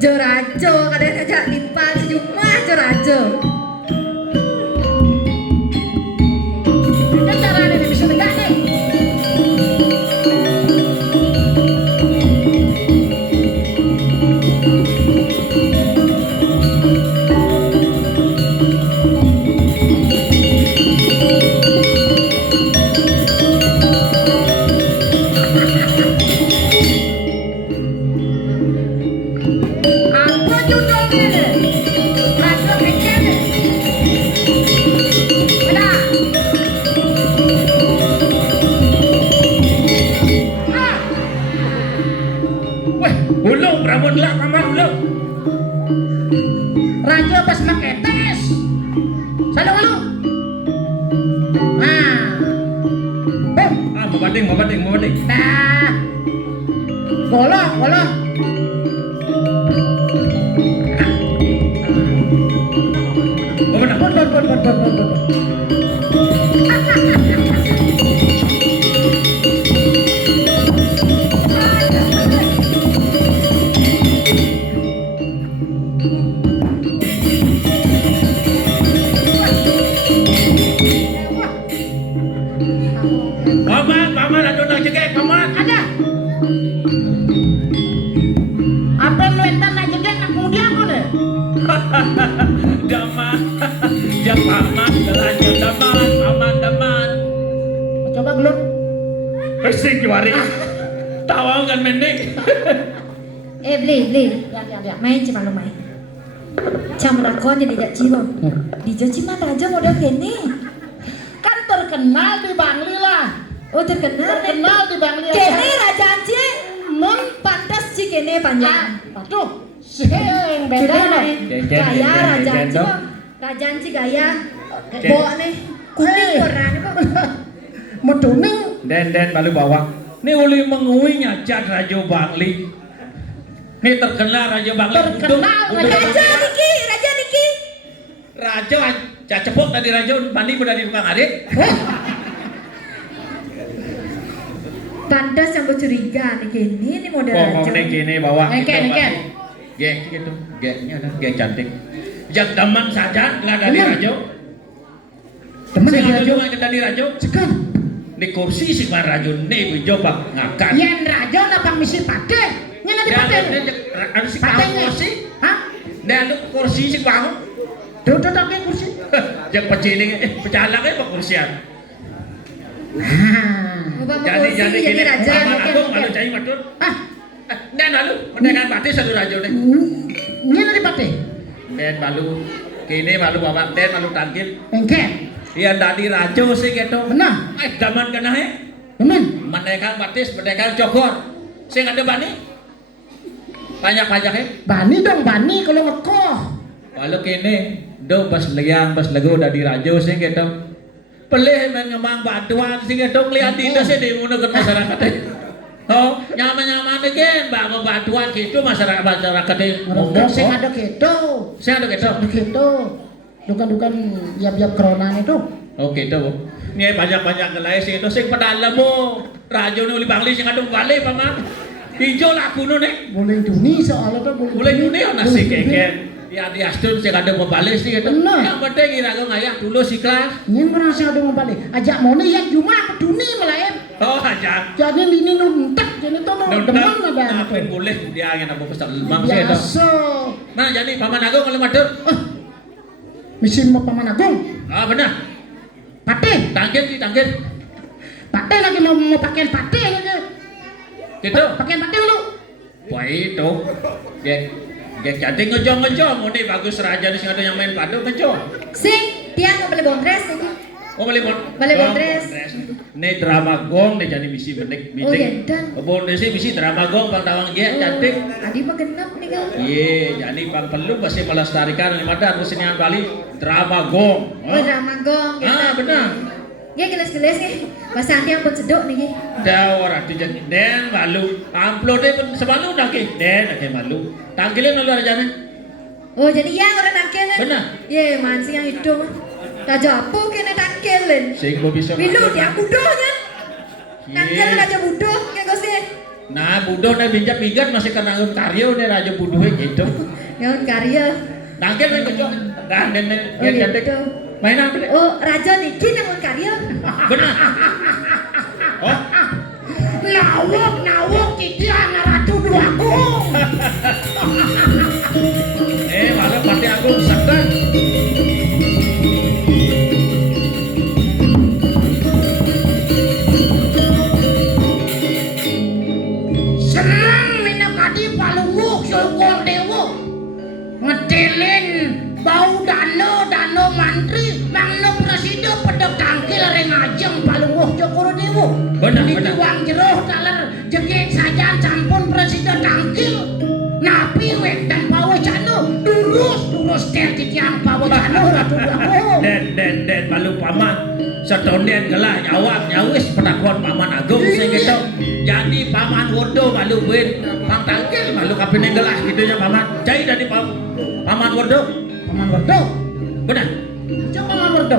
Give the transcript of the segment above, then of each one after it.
Jorajo kadang aja nimpal si Juma Jorajo. Ini caranya nih bisa tegak nih. Apa judulnya nih? Radio Kece nih. Udah. Ah. Weh, ulung Prabon lah paman ulung. Raja pas make tes. Salah lu. Nah. Bom. Mau banding. Nah. Golong. Mau mana? Bon. Paman, ada nak cekek paman. Ada. Apa nuetan aja kan kemudian aku deh. Daman, ya paman, belanja daman. Coba gelut. Pesing kiwari. Tawa kan mending. Beli. Ya. Main cuma lu main. Cam lakon jadi tidak cibo. Di cuma aja model gini. Kan terkenal di Bangli lah. Oh terkenal Di Bangli. Kene raja Aceh non pantas sih kene panjang. Aduh, sing beda loh. Gaya raja Aceh. Raja Aceh gaya. Bawa nih kuning warnanya kok. Meduning. Den balu bawang. Ini uli mengui nyajak Raja Bangli. Ini terkenal Raja Bangli. Terkenal Raja Niki. Raja cepok tadi Raja mandi udah di tukang adik. Pantas yang curiga nih kene nih model raja. Pokoknya gini bawa. Neken. Gek gitu. Geknya ada gek cantik. Jak teman saja nggak dari Teman? Raja. Teman Saya dari Raja Raja? nggak dari Raja. Sekan. Di kursi si Pak Raja nih coba ngangkat. Yan Raja napang misi pate. Nya nanti pate. Ada si Pate Pak kursi. Hah? Dan ada kursi si Pak. Duduk ke kursi. Jak peciling pecalangnya Pak kursian. Jadi jadi raja. Paman oke, Agung oke. malu cai matur. Ah, Dan lalu mendengar batis satu Raja nih. nya nanti pate. Dan malu kini malu bawa dan malu tangkil. Engke. Iya tadi Raja sih gitu. Benar. Zaman kena Teman. menaikkan batis, menaikkan cokor. Saya ada bani. Banyak-banyak Bani kalau ngekoh. Kalau kini do pas liang pas lagu udah dirajo sih gitu. Pelih mengemang bantuan sih gitu lihat itu sih di mana ke masyarakat. Oh, nyaman-nyaman deh kan, bantuan gitu masyarakat Ngomong sing ada gitu. Saya ada gitu. Begitu. Dukan biap corona itu. Oh gitu. Ini banyak-banyak ngelai sih itu sing pedalam mo. Rajo nih Bangli sing ada balik paman. Hijau laku nih. Boleh duni soalnya tuh Boleh dunia nasi keken. Ya di astun sing ada mau balik sih gitu. Benar. Yang penting kira ngayak dulu sih kelas. Nyen merasa ada mau balik. Ajak mau nih yang cuma ke duni melayan. Oh aja. Jadi ini nuntek jadi tuh mau demen ada Apa tuh. boleh dia yang apa pesan lemang sih itu. Biasa. Nah jadi paman agung kalau matur. Misi mau paman agung. Ah benar. Pate. Tangkir. Pate lagi mau pakaian pate lagi. Gitu. Pakaian pate lu. Wah itu. Gek cantik ngejong. Ini bagus raja di sini ada yang main padu ngejong. Sing tiang mau beli bondres ini. Oh balik bondres. Ini drama gong nih jadi misi benek Oh iya dan. Bondres sih misi drama gong bang tawang dia cantik. Adi mah genap nih kan. Iya, jadi bang perlu masih melestarikan lima kesenian Bali drama gong. Oh drama gong gitu. Ah benar. Ya gelas-gelas nih. Mas Santi ampun sedok nih. Dah orang tu jadi den malu. Amplode pun semalu dah ke den ke malu. Tangkilin malu aja nih. Oh jadi yang orang nangkelin. Benar. Iya mansi yang itu mah. Raja apa kena nangkelin. Sing bisa. Bilu dia budohnya. Nangkelin raja budoh ya gosip. Nah, budo nih pinjat masih kena ngun karyo nih raja budoe gitu. Nyaun karya. Nangkil nih kecok. Ganden nih, Oh, dia cantik. gitu. Main apa deh? Oh, raja niki nyaun karya. Benar. Oh, Nawuk titiang ratu dua gung. malah pati aku sekan. Senang minakadi palunguk syukur dewo. Ngetilin bau dano mantri mangno presiden pedek tangkil ring ajeng palunguk syukur dewo. Benar. Diwang jeroh daler jegek sajan sampun presiden tangkil. Napi wetan pawajano durus titiang pawajano ratu dua. Den malu paman. Setonden gelah nyawis penakon paman agung sing gitu. Jadi paman wordo malu win. Pang tangkil malu kapine gelah gitu ya paman. Cai dari paman wordo. Paman Werdo. Benar. Coba Paman Werdo.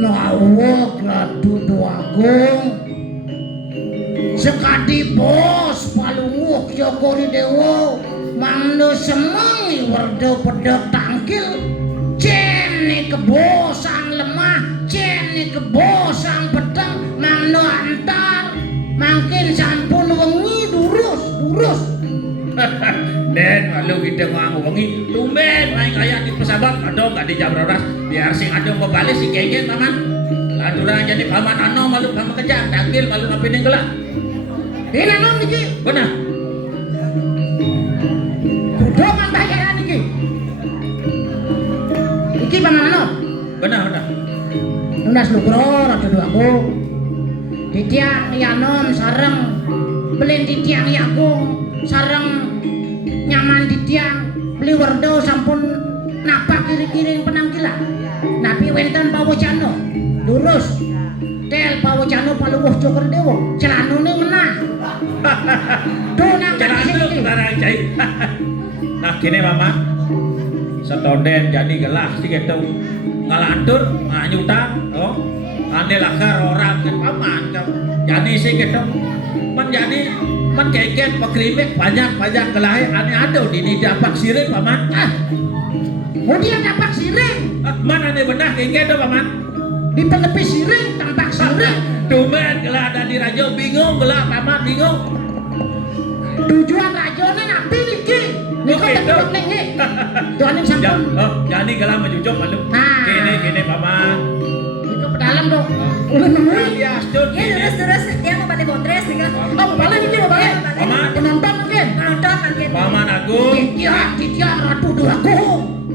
Nawak ratu doagung. Sekadi bos palunguk Jokori Dewo. Mangno semengi Werdo pedek tangkil. Cene kebosang lemah, cene kebosang pedang, mangno antar. Mangkin sampun wengi durus. Den malu kita ngomong wengi tumben main kayak di pesawat aduh gak di jam roras biar sing aduh mau balik si kengeng paman ladurang jadi paman ano malu kamu kejar tangkil malu ngapinin gelak Ini nom niki. benar Kudu mambayaran niki. Iki paman ano? benar Nunas lugro ratu doaku. Titiang yanom sareng belen titiang yagung sareng nyaman titiang beli Werdo sampun napak kiri-kiri penangkilan. Napi wenten pawajano lurus tel pawajano paluwuh Jokor Dewo celanone menang. Duh nang Celantuk barang cai. Nah kini mama setonden jadi gelah si gitu ngalantur nganyutang oh ane lakar orang ke paman kau jadi si gitu menjadi menkeket pekrimek banyak gelahnya ane ada di dapak siring paman kemudian tampak siring mana ane benar kayak gitu paman di penepi siring tampak siring. Tumen gelah ada di rajo bingung gelah paman bingung Tujuan rajone napi niki. Niko Oke, tetep dong. ning nggih. Tuaning sampun. jadi gelah menjujuk malu Ah. kini paman Niko pedalam dong. Ulun nemuin. ya astun Ya terus dia mau balik kontres nih kan. Oh, balik niki balik. Paman. Penonton mungkin. Nonton kan gitu. paman agung Titiang ratu duaku.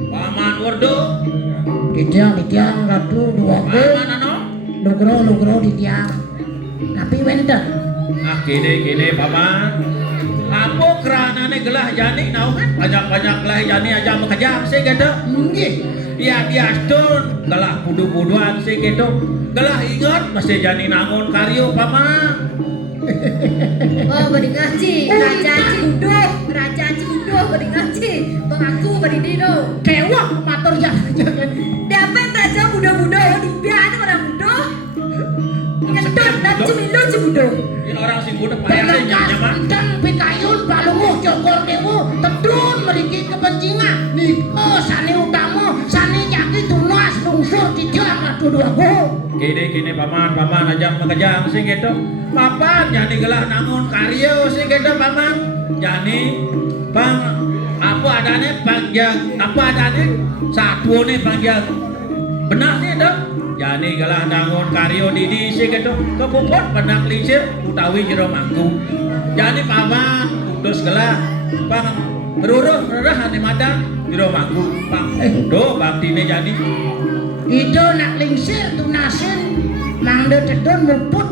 paman wardo Titiang ratu duaku. paman ano Lugro titiang. Tapi wenten. nah kini paman apa keranane gelah jani naungan banyak gelah jani aja mengejar sih gitu Nggih. ya dia astun gelah budu-buduan sih gitu gelah ingat masih jani nangun karyo paman Oh, beri ngaji. Raja Cibudo beri ngaji. Pengaku beri dino. Kewak matur jangan. Dapat raja budo-budo di biasa orang budo. Ngentot dan cemilu Cibudo. ini orang sing budak payah sih nyaman Dan pikayun balungu Jokor Dewo tedun meriki kepencingan. Niko sani utama sani jaki tunas lungsur titiang ratu duaku. kini paman aja mengejar sih gitu papan jani gelah nangun karyo sih gitu paman jani bang apa adanya panjang apa adanya satu nih panjang benar sih dong jani gelah nangun karyo didi sih gitu kepuput penak lisir utawi jero mangku jani paman putus gelah bang beruruh hati mata jero mangku bang do bakti nih jani Itu nak lingsir tunasin mangdo tedun muput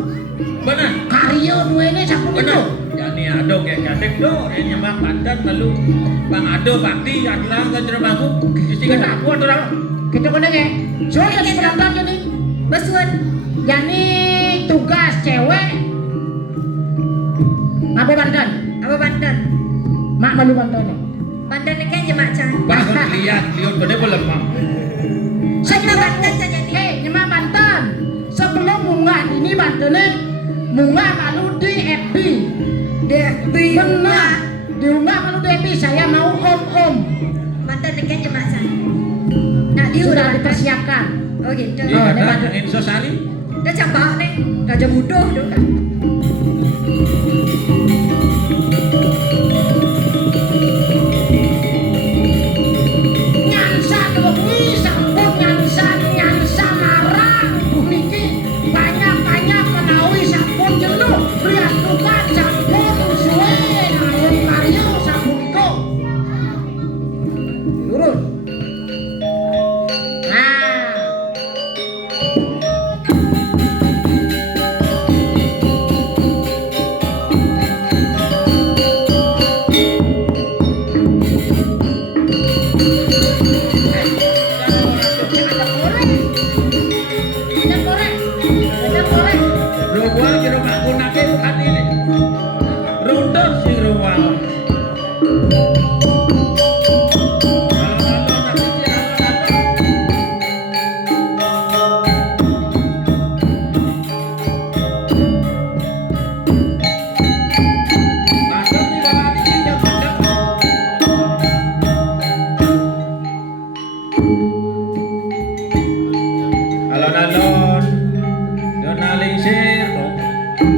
benar karyo duene sampun itu. benar jani ado kayak cantik do ini mah pandan lalu bang ado bakti adalah ke jero mangku isi kan aku atau apa Kita kena ke. So jadi penonton jadi. Besun. Jadi tugas cewek. Apa Banten? Apa Banten? Mak malu Banten. Banten ini kan jemak can. bang lihat gede belum bang Saya Banten saja nih. nyemak bantune munggah malu di FB. Debi. Benar. Diunggah malu di FB saya mau om. Mantan dekat jemaah saya. Nah, dia Sudah udah dipersiapkan. Oh gitu. Iya, Oh, kata depan. yang Enso Sari. Dah cabak nih. Gajah budoh dong kan. Nyansa kewengi sampun nyansa marang puniki banyak menawi sampun jenuh lihat tukan sampun suwe nanggung karya sapunika lurus nah Ruang di rumah aku nanti bukan ini. Runtuh si ruang. Alon-alon, donaling sir,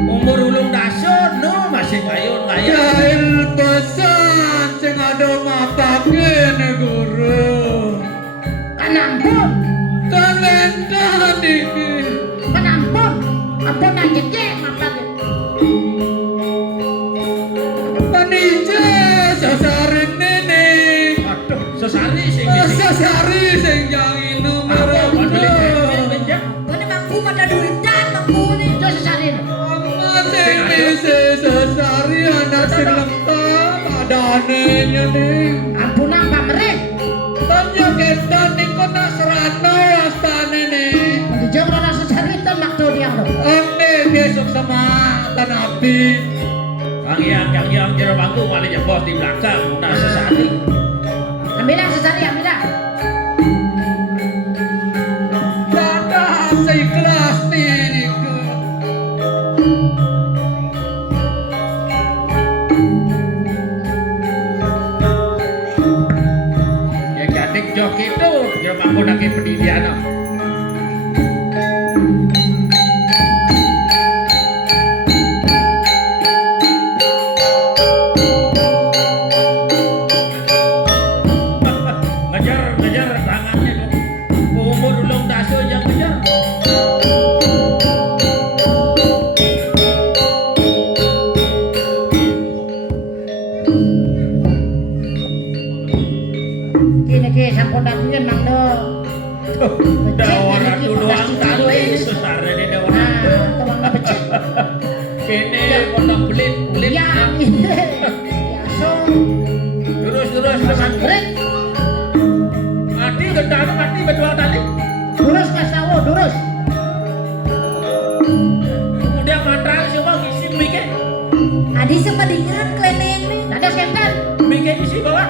umur ulung dasun, no masih ngayun-ngayun. Jahil pesan sing ada mapake ne guru. kanampun Kalenda iki ampun aja ke mata panija sasarene ne. Aduh, sesari sih. Sasari sing jangi nomor Apa beli bensin benjak? Mana mangku pada duitan mangku nih. itu sesarin Amma sing nisi sasari anak sing lengkap adanenya ne. ampunan pamerih Tanya kita niko nasrano astane ne. dijawab orang sesarin itu waktu dia loh Ane besok sama tanapi. Kang yang jero bangku malah jebos di belakang, nah sesari. ambillah sesari ambillah Dada seikhlas nih niku. Ya gading jok itu, jero bangku nake pendidikan. Ngejar tangannya kok. Umur ulung dasun yang ngejar. Kini sampun dakunya mang do. Udah orang tuh doang kali sesare ini Nah, orang. tolong becek. Kini pondok belit. Ya, biasa. Terus teman. Break. Mati gendana mati berdua tadi. Durus Mas Tawo, durus. Kemudian mantra semua ngisi mike. Adi sempat diingat kleneng nih. Ada skempen. Mike ngisi bawah.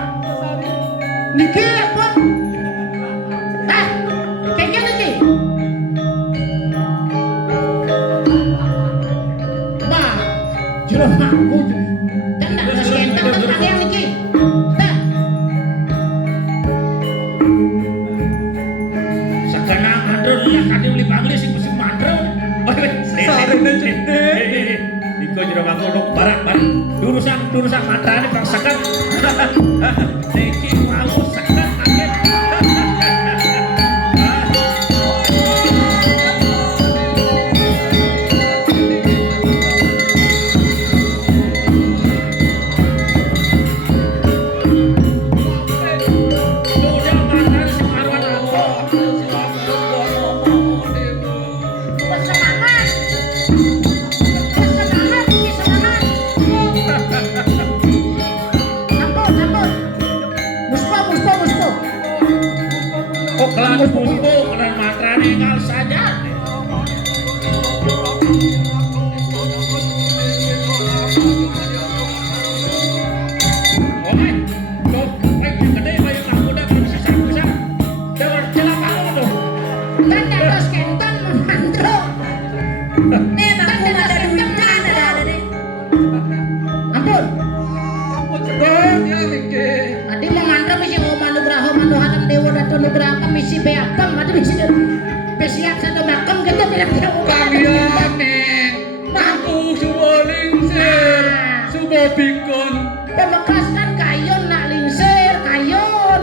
Niki apa? Kayaknya niki. Bah, jero aku. Dan ada skempen tentang yang niki. Dah. Sekarang ada lihat kadi beli bangli sing mesti mantra. Sarene jene. Niko jero bangku dok barak. Durusan mantra ini perangsakan. Niki mau sekat kaget. Udah mantra sing arwan aku. Bersemangat. Bersemangat, niki semangat. Sampun. atau nugrakan misi beapam atau misi besiap satu makam gitu bilang dia Pangyane, aku suwa lingsir, suwa bikon, Pembekas kan kayon nak lingsir kayon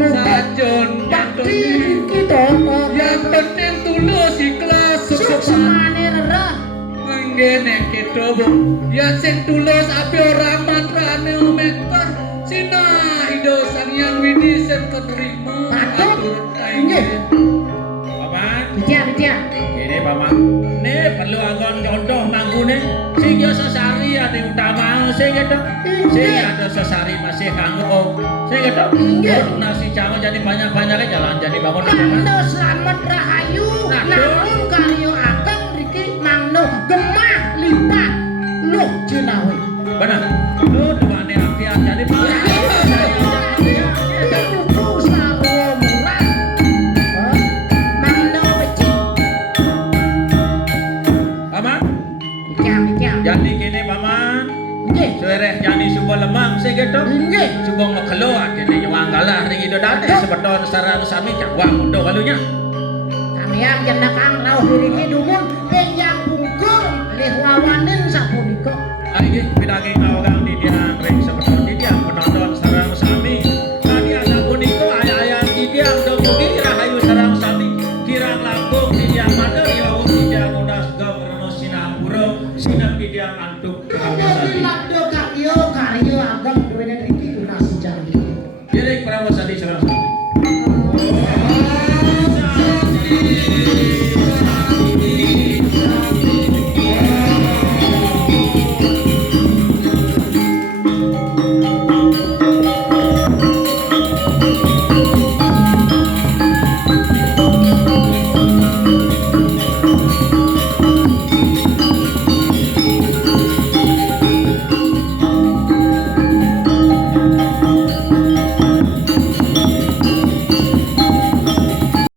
sajon bakti gitu yang penting tulus ikhlas suk sukses. semane rerah Ngene kita bu, ya sing tulus api orang mantrane omekan, sina ido sang yang widi sen keterima. Patut. Atur Paman, bitia ini paman. Ini perlu agon contoh manggune. Sing yo sesari ade utama sing gitu. Sing ada sesari masih kanggo. Sing gitu. Inggih. Nasi jangan jadi banyak-banyaknya jalan jadi bangun paman. Mangno selamat rahayu namun karyo akang riki mangno gemah lipat loh jinawi Benar. Lu duane apian jadi paman. Paman, jadi gini paman. Suwereh jani subuh lemang sing gitu. Subong makelo kene nyuwang kalah ring itu date sebeton sarana sami cawang mundo kalunya. Kamiang jendakang rauh diriki dumun penyang bungkung lihwawanin sapunika Ayo pinagi kawagang di diang ring sebeton di diang penonton sarana sami. Tadi asa puniko ayah-ayah di diang dumugi rahayu sarana sami. Kirang langkung di diang materi di diang unas gawrono sinapuro sinap di diang antuk. Nado karyo ageng